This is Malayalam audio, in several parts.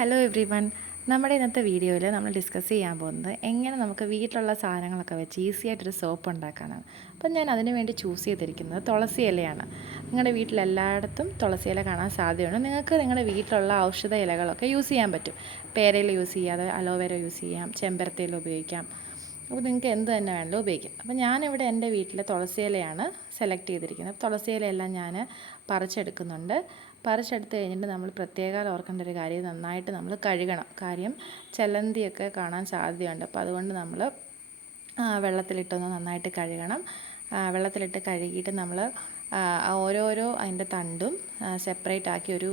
Hello every one. നമ്മുടെ ഇന്നത്തെ വീഡിയോയിൽ നമ്മൾ ഡിസ്കസ് ചെയ്യാൻ പോകുന്നത് എങ്ങനെ നമുക്ക് വീട്ടിലുള്ള സാധനങ്ങളൊക്കെ വെച്ച് ഈസി ആയിട്ടൊരു സോപ്പ് ഉണ്ടാക്കാനാണ്. അപ്പം ഞാൻ അതിന് വേണ്ടി ചൂസ് ചെയ്തിരിക്കുന്നത് തുളസി ഇലയാണ്. നിങ്ങളുടെ വീട്ടിലെല്ലായിടത്തും തുളസി ഇല കാണാൻ സാധ്യതയുണ്ട്. നിങ്ങൾക്ക് നിങ്ങളുടെ വീട്ടിലുള്ള ഔഷധ ഇലകളൊക്കെ യൂസ് ചെയ്യാൻ പറ്റും. പേരയില യൂസ് ചെയ്യാതെ അലോവേര യൂസ് ചെയ്യാം, ചെമ്പരത്തിയില ഉപയോഗിക്കാം. അപ്പോൾ നിങ്ങൾക്ക് എന്ത് തന്നെ വേണമെങ്കിലും ഉപയോഗിക്കാം. അപ്പോൾ ഞാനിവിടെ എൻ്റെ വീട്ടിൽ തുളസി ഇലയാണ് സെലക്ട് ചെയ്തിരിക്കുന്നത്. തുളസി ഇലയെല്ലാം ഞാൻ പറിച്ചെടുക്കുന്നുണ്ട്. പറിച്ചെടുത്ത് കഴിഞ്ഞിട്ട് നമ്മൾ പ്രത്യേകം ഓർക്കേണ്ട ഒരു കാര്യം, നന്നായിട്ട് നമ്മൾ കഴുകണം. കാര്യം ചെലന്തിയൊക്കെ കാണാൻ സാധ്യതയുണ്ട്. അപ്പോൾ അതുകൊണ്ട് നമ്മൾ വെള്ളത്തിലിട്ടൊന്ന് നന്നായിട്ട് കഴുകണം. വെള്ളത്തിലിട്ട് കഴുകിയിട്ട് നമ്മൾ ഓരോരോ അതിൻ്റെ തണ്ടും സെപ്പറേറ്റ് ആക്കി ഒരു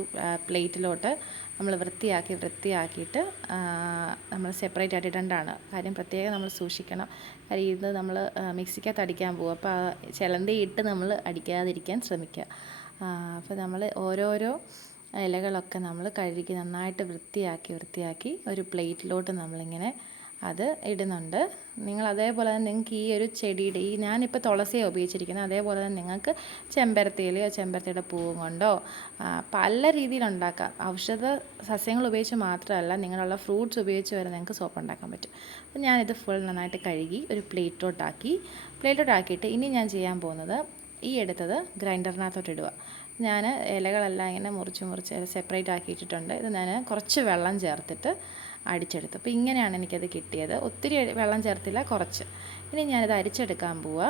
പ്ലേറ്റിലോട്ട് നമ്മൾ വൃത്തിയാക്കിയിട്ട് നമ്മൾ സെപ്പറേറ്റ് ആയിട്ടിടേണ്ടതാണ്. കാര്യം പ്രത്യേകം നമ്മൾ സൂക്ഷിക്കണം. കാര്യം ഇത് നമ്മൾ മിക്സിക്കകത്ത് അടിക്കാൻ പോകും. അപ്പോൾ ചിലന്തി ഇട്ട് നമ്മൾ അടിക്കാതിരിക്കാൻ ശ്രമിക്കുക. അപ്പോൾ നമ്മൾ ഓരോരോ ഇലകളൊക്കെ നമ്മൾ കഴുകി നന്നായിട്ട് വൃത്തിയാക്കി ഒരു പ്ലേറ്റിലോട്ട് നമ്മളിങ്ങനെ അത് ഇടുന്നുണ്ട്. നിങ്ങൾ അതേപോലെ തന്നെ നിങ്ങൾക്ക് ഈ ഒരു ചെടിയുടെ ഞാനിപ്പോൾ തുളസിയാണ് ഉപയോഗിച്ചിരിക്കുന്നത്. അതേപോലെ തന്നെ നിങ്ങൾക്ക് ചെമ്പരത്തിയിലയോ ചെമ്പരത്തിയുടെ പൂവും കൊണ്ടോ പല രീതിയിലുണ്ടാക്കാം. ഔഷധ സസ്യങ്ങൾ ഉപയോഗിച്ച് മാത്രമല്ല, നിങ്ങളുള്ള ഫ്രൂട്ട്സ് ഉപയോഗിച്ച് വരെ നിങ്ങൾക്ക് സോപ്പ് ഉണ്ടാക്കാൻ പറ്റും. അപ്പോൾ ഞാനിത് ഫുൾ നന്നായിട്ട് കഴുകി ഒരു പ്ലേറ്റിലോട്ടാക്കിയിട്ട് ഇനി ഞാൻ ചെയ്യാൻ പോകുന്നത് ഈ എടുത്തത് ഗ്രൈൻഡറിനകത്തോട്ട് ഇടുക. ഞാൻ ഇലകളെല്ലാം ഇങ്ങനെ മുറിച്ച് സെപ്പറേറ്റ് ആക്കിയിട്ടിട്ടുണ്ട്. ഇത് ഞാൻ കുറച്ച് വെള്ളം ചേർത്തിട്ട് അടിച്ചെടുത്തു. അപ്പോൾ ഇങ്ങനെയാണ് എനിക്കത് കിട്ടിയത്. ഒത്തിരി വെള്ളം ചേർത്തില്ല, കുറച്ച്. ഇനി ഞാനിത് അരിച്ചെടുക്കാൻ പോവുക.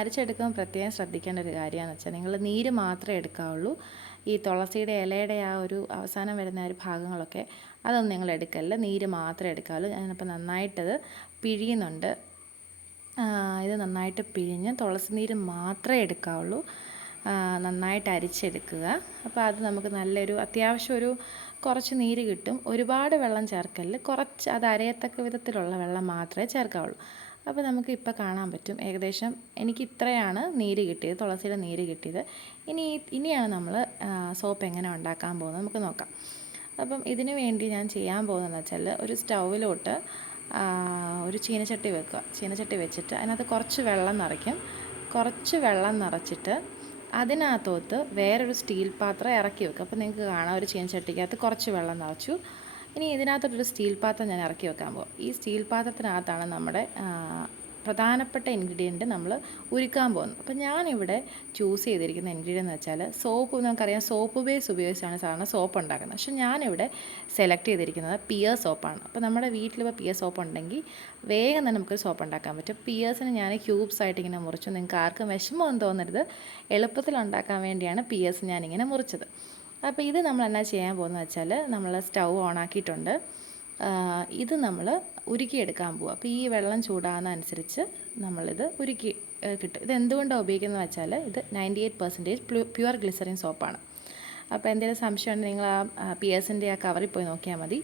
അരിച്ചെടുക്കുമ്പോൾ പ്രത്യേകം ശ്രദ്ധിക്കേണ്ട ഒരു കാര്യമെന്ന് വെച്ചാൽ, നിങ്ങൾ നീര് മാത്രമേ എടുക്കാവുള്ളൂ. ഈ തുളസിയുടെ ഇലയുടെ ആ ഒരു അവസാനം വരുന്ന ഒരു ഭാഗങ്ങളൊക്കെ അതൊന്നും നിങ്ങൾ എടുക്കല്ല, നീര് മാത്രമേ എടുക്കാവുള്ളൂ. ഞാനിപ്പോൾ നന്നായിട്ടത് പിഴിയുന്നുണ്ട്. ഇത് നന്നായിട്ട് പിഴിഞ്ഞ് തുളസി നീര് മാത്രമേ എടുക്കാവുള്ളൂ. നന്നായിട്ട് അരിച്ചെടുക്കുക. അപ്പോൾ അത് നമുക്ക് നല്ലൊരു അത്യാവശ്യം കുറച്ച് നീര് കിട്ടും. ഒരുപാട് വെള്ളം ചേർക്കല്, കുറച്ച് അത് അരയത്തക്ക വിധത്തിലുള്ള വെള്ളം മാത്രമേ ചേർക്കാവുള്ളൂ. അപ്പോൾ നമുക്ക് ഇപ്പോൾ കാണാൻ പറ്റും ഏകദേശം എനിക്ക് ഇത്രയാണ് നീര് കിട്ടിയത്, തുളസിയുടെ നീര് കിട്ടിയത്. ഇനിയാണ് നമ്മൾ സോപ്പ് എങ്ങനെ ഉണ്ടാക്കാൻ പോകുന്നത് നമുക്ക് നോക്കാം. അപ്പം ഇതിനു വേണ്ടി ഞാൻ ചെയ്യാൻ പോകുന്നതെന്ന് വെച്ചാൽ, ഒരു സ്റ്റൗവിലോട്ട് ഒരു ചീനച്ചട്ടി വെക്കുക. ചീനച്ചട്ടി വെച്ചിട്ട് അതിനകത്ത് കുറച്ച് വെള്ളം നിറയ്ക്കും. കുറച്ച് വെള്ളം നിറച്ചിട്ട് അതിനകത്തോട്ട് വേറൊരു സ്റ്റീൽ പാത്രം ഇറക്കി വെക്കുക. അപ്പോൾ നിങ്ങൾക്ക് കാണാം, ഒരു ചീനച്ചട്ടിക്കകത്ത് കുറച്ച് വെള്ളം നിറച്ചു. ഇനി ഇതിനകത്തോട്ടൊരു സ്റ്റീൽ പാത്രം ഞാൻ ഇറക്കി വെക്കാൻ പോകും. ഈ സ്റ്റീൽ പാത്രത്തിനകത്താണ് നമ്മുടെ പ്രധാനപ്പെട്ട ഇൻഗ്രീഡിയൻറ്റ് നമ്മൾ ഉരുക്കാൻ പോകുന്നത്. അപ്പോൾ ഞാനിവിടെ ചൂസ് ചെയ്തിരിക്കുന്ന ഇൻഗ്രീഡിയൻ്റ് എന്ന് വെച്ചാൽ, സോപ്പ്. നമുക്കറിയാം സോപ്പ് ബേസ് ഉപയോഗിച്ചാണ് സാധാരണ സോപ്പ് ഉണ്ടാക്കുന്നത്. പക്ഷേ ഞാനിവിടെ സെലക്ട് ചെയ്തിരിക്കുന്നത് പിയർ സോപ്പാണ്. അപ്പോൾ നമ്മുടെ വീട്ടിലിപ്പോൾ പിയർ സോപ്പ് ഉണ്ടെങ്കിൽ വേഗം തന്നെ നമുക്കൊരു സോപ്പ് ഉണ്ടാക്കാൻ പറ്റും. പിയേഴ്സിന് ഞാൻ ക്യൂബ്സ് ആയിട്ട് ഇങ്ങനെ മുറിച്ചു. നിങ്ങൾക്ക് ആർക്കും വിഷമമൊന്നും തോന്നരുത്, എളുപ്പത്തിൽ ഉണ്ടാക്കാൻ വേണ്ടിയാണ് പിയേഴ്സ് ഞാനിങ്ങനെ മുറിച്ചത്. അപ്പോൾ ഇത് നമ്മൾ എന്നാ ചെയ്യാൻ പോകുന്നത് വെച്ചാൽ, നമ്മൾ സ്റ്റൗ ഓണാക്കിയിട്ടുണ്ട്. ഇത് നമ്മൾ ഉരുക്കിയെടുക്കാൻ പോവുക. അപ്പോൾ ഈ വെള്ളം ചൂടാകുന്ന അനുസരിച്ച് നമ്മളിത് ഉരുക്കി കിട്ടും. ഇത് എന്തുകൊണ്ടാണ് ഉപയോഗിക്കുന്നത് വെച്ചാൽ, ഇത് 98% പ്യുവർ ഗ്ലിസറിൻ സോപ്പാണ്. അപ്പോൾ എന്തെങ്കിലും സംശയം ഉണ്ടെങ്കിൽ നിങ്ങൾ ആ പിയേഴ്സിൻ്റെ ആ കവറിൽ പോയി നോക്കിയാൽ മതി.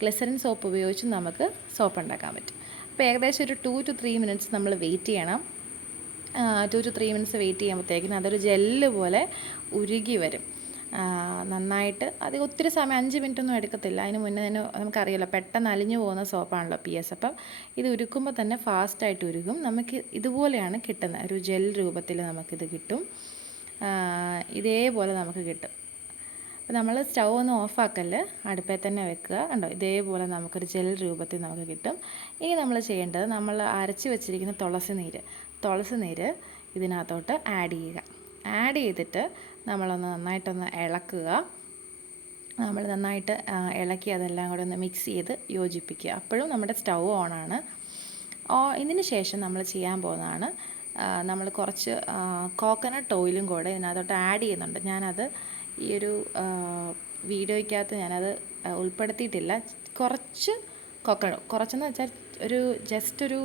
ഗ്ലിസറിൻ സോപ്പ് ഉപയോഗിച്ച് നമുക്ക് സോപ്പ് ഉണ്ടാക്കാൻ പറ്റും. അപ്പോൾ ഏകദേശം ഒരു 2 to 3 minutes നമ്മൾ വെയിറ്റ് ചെയ്യണം. 2 to 3 minutes വെയിറ്റ് ചെയ്യുമ്പോഴത്തേക്കിനും അതൊരു ജെല്ല് പോലെ ഉരുകി വരും. നന്നായിട്ട് ഒത്തിരി സമയം 5 മിനിറ്റൊന്നും എടുക്കത്തില്ല. അതിന് മുന്നേ തന്നെ നമുക്കറിയാമല്ലോ, പെട്ടെന്ന് അലിഞ്ഞു പോകുന്ന സോപ്പാണല്ലോ പിയേഴ്സ്. അപ്പം ഇത് ഉരുക്കുമ്പോൾ തന്നെ ഫാസ്റ്റായിട്ട് ഉരുകും. നമുക്ക് ഇതുപോലെയാണ് കിട്ടുന്നത്, ഒരു ജെൽ രൂപത്തിൽ നമുക്കിത് കിട്ടും. ഇതേപോലെ നമുക്ക് കിട്ടും. അപ്പോൾ നമ്മൾ സ്റ്റൗ ഒന്ന് ഓഫാക്കല്, അടുപ്പേ തന്നെ വെക്കുക. കണ്ടോ, ഇതേപോലെ നമുക്കൊരു ജെൽ രൂപത്തിൽ നമുക്ക് കിട്ടും. ഇനി നമ്മൾ ചെയ്യേണ്ടത്, നമ്മൾ അരച്ച് വെച്ചിരിക്കുന്ന തുളസി നീര് ഇതിനകത്തോട്ട് ആഡ് ചെയ്തിട്ട് നമ്മളൊന്ന് നന്നായിട്ടൊന്ന് ഇളക്കുക. നമ്മൾ നന്നായിട്ട് ഇളക്കി അതെല്ലാം കൂടെ ഒന്ന് മിക്സ് ചെയ്ത് യോജിപ്പിക്കുക. അപ്പോഴും നമ്മുടെ സ്റ്റൗ ഓണാണ്. ഇതിന് ശേഷം നമ്മൾ ചെയ്യാൻ പോകുന്നതാണ്, നമ്മൾ കുറച്ച് കോക്കനട്ട് ഓയിലും കൂടെ ഇതിനകത്തോട്ട് ആഡ് ചെയ്യുന്നുണ്ട്. ഞാനത് ഈ ഒരു വീഡിയോയ്ക്കകത്ത് ഞാനത് ഉൾപ്പെടുത്തിയിട്ടില്ല. കുറച്ചെന്ന് വെച്ചാൽ ജസ്റ്റ് ഒരു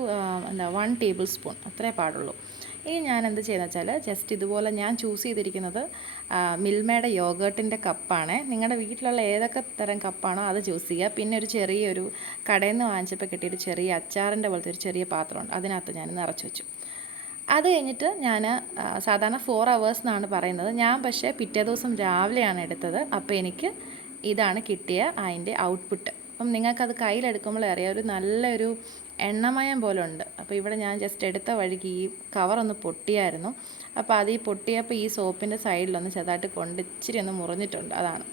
1 tablespoon അത്രേ പാടുള്ളൂ. ഇനി ഞാൻ എന്ത് ചെയ്യുന്നത് വെച്ചാൽ, ജസ്റ്റ് ഇതുപോലെ ഞാൻ ചൂസ് ചെയ്തിരിക്കുന്നത് മിൽമയുടെ യോഗേർട്ടിൻ്റെ കപ്പാണ്. നിങ്ങളുടെ വീട്ടിലുള്ള ഏതൊക്കെ തരം കപ്പാണോ അത് ചൂസ് ചെയ്യുക. പിന്നെ ഒരു ചെറിയൊരു കടയിൽ നിന്ന് വാങ്ങിച്ചപ്പോൾ കിട്ടിയൊരു ചെറിയ അച്ചാറിൻ്റെ പോലത്തെ ഒരു ചെറിയ പാത്രമുണ്ട്, അതിനകത്ത് ഞാൻ നിറച്ച് വെച്ചു. അത് കഴിഞ്ഞിട്ട് ഞാൻ സാധാരണ 4 hours എന്നാണ് പറയുന്നത്. ഞാൻ പക്ഷേ പിറ്റേ ദിവസം രാവിലെയാണ് എടുത്തത്. അപ്പോൾ എനിക്ക് ഇതാണ് കിട്ടിയ അതിൻ്റെ ഔട്ട്പുട്ട്. അപ്പം നിങ്ങൾക്കത് കയ്യിലെടുക്കുമ്പോൾ അറിയാം, നല്ലൊരു എണ്ണമയം പോലെ ഉണ്ട്. അപ്പോൾ ഇവിടെ ഞാൻ ജസ്റ്റ് എടുത്ത വഴിക്ക് ഈ കവറൊന്ന് പൊട്ടിയായിരുന്നു. അപ്പോൾ അത് പൊട്ടിയപ്പോൾ ഈ സോപ്പിൻ്റെ സൈഡിലൊന്ന് ചെറുതായിട്ട് ഇച്ചിരി ഒന്ന് മുറിഞ്ഞിട്ടുണ്ട്, അതാണ്.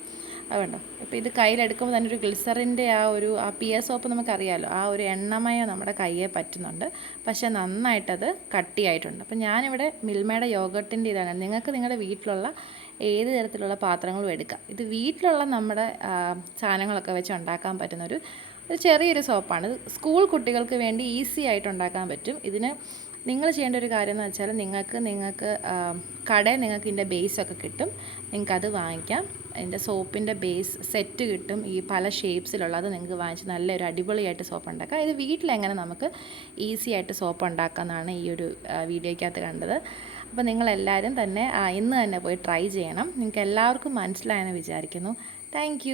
അതുകൊണ്ടോ ഇപ്പോൾ ഇത് കയ്യിലെടുക്കുമ്പോൾ തന്നെ ഒരു ഗ്ലിസറിൻ്റെ ആ പിയർ സോപ്പ് നമുക്കറിയാമല്ലോ, ആ ഒരു എണ്ണമയം നമ്മുടെ കയ്യെ പറ്റുന്നുണ്ട്. പക്ഷേ നന്നായിട്ടത് കട്ടിയായിട്ടുണ്ട്. അപ്പോൾ ഞാനിവിടെ മിൽമയുടെ യോഗട്ടിൻ്റെ ഇതാണ്. നിങ്ങൾക്ക് നിങ്ങളുടെ വീട്ടിലുള്ള ഏത് തരത്തിലുള്ള പാത്രങ്ങളും എടുക്കാം. ഇത് വീട്ടിലുള്ള നമ്മുടെ സാധനങ്ങളൊക്കെ വെച്ച് ഉണ്ടാക്കാൻ പറ്റുന്നൊരു ചെറിയൊരു സോപ്പാണ്. ഇത് സ്കൂൾ കുട്ടികൾക്ക് വേണ്ടി ഈസി ആയിട്ട് ഉണ്ടാക്കാൻ പറ്റും. ഇതിന് നിങ്ങൾ ചെയ്യേണ്ട ഒരു കാര്യം എന്ന് വെച്ചാൽ നിങ്ങൾക്ക് കടയിൽ നിങ്ങൾക്ക് ഇതിൻ്റെ ബേസൊക്കെ കിട്ടും, നിങ്ങൾക്കത് വാങ്ങിക്കാം. അതിൻ്റെ സോപ്പിൻ്റെ ബേസ് സെറ്റ് കിട്ടും, ഈ പല ഷേപ്സിലുള്ളത് നിങ്ങൾക്ക് വാങ്ങിച്ച് നല്ലൊരു അടിപൊളിയായിട്ട് സോപ്പ് ഉണ്ടാക്കാം. ഇത് വീട്ടിലെങ്ങനെ നമുക്ക് ഈസി ആയിട്ട് സോപ്പ് ഉണ്ടാക്കാമെന്നാണ് ഈ ഒരു വീഡിയോയ്ക്കകത്ത് കണ്ടത്. അപ്പോൾ നിങ്ങളെല്ലാവരും തന്നെ ഇന്ന് തന്നെ പോയി ട്രൈ ചെയ്യണം. നിങ്ങൾക്ക് എല്ലാവർക്കും മനസ്സിലായെന്ന് വിചാരിക്കുന്നു. താങ്ക്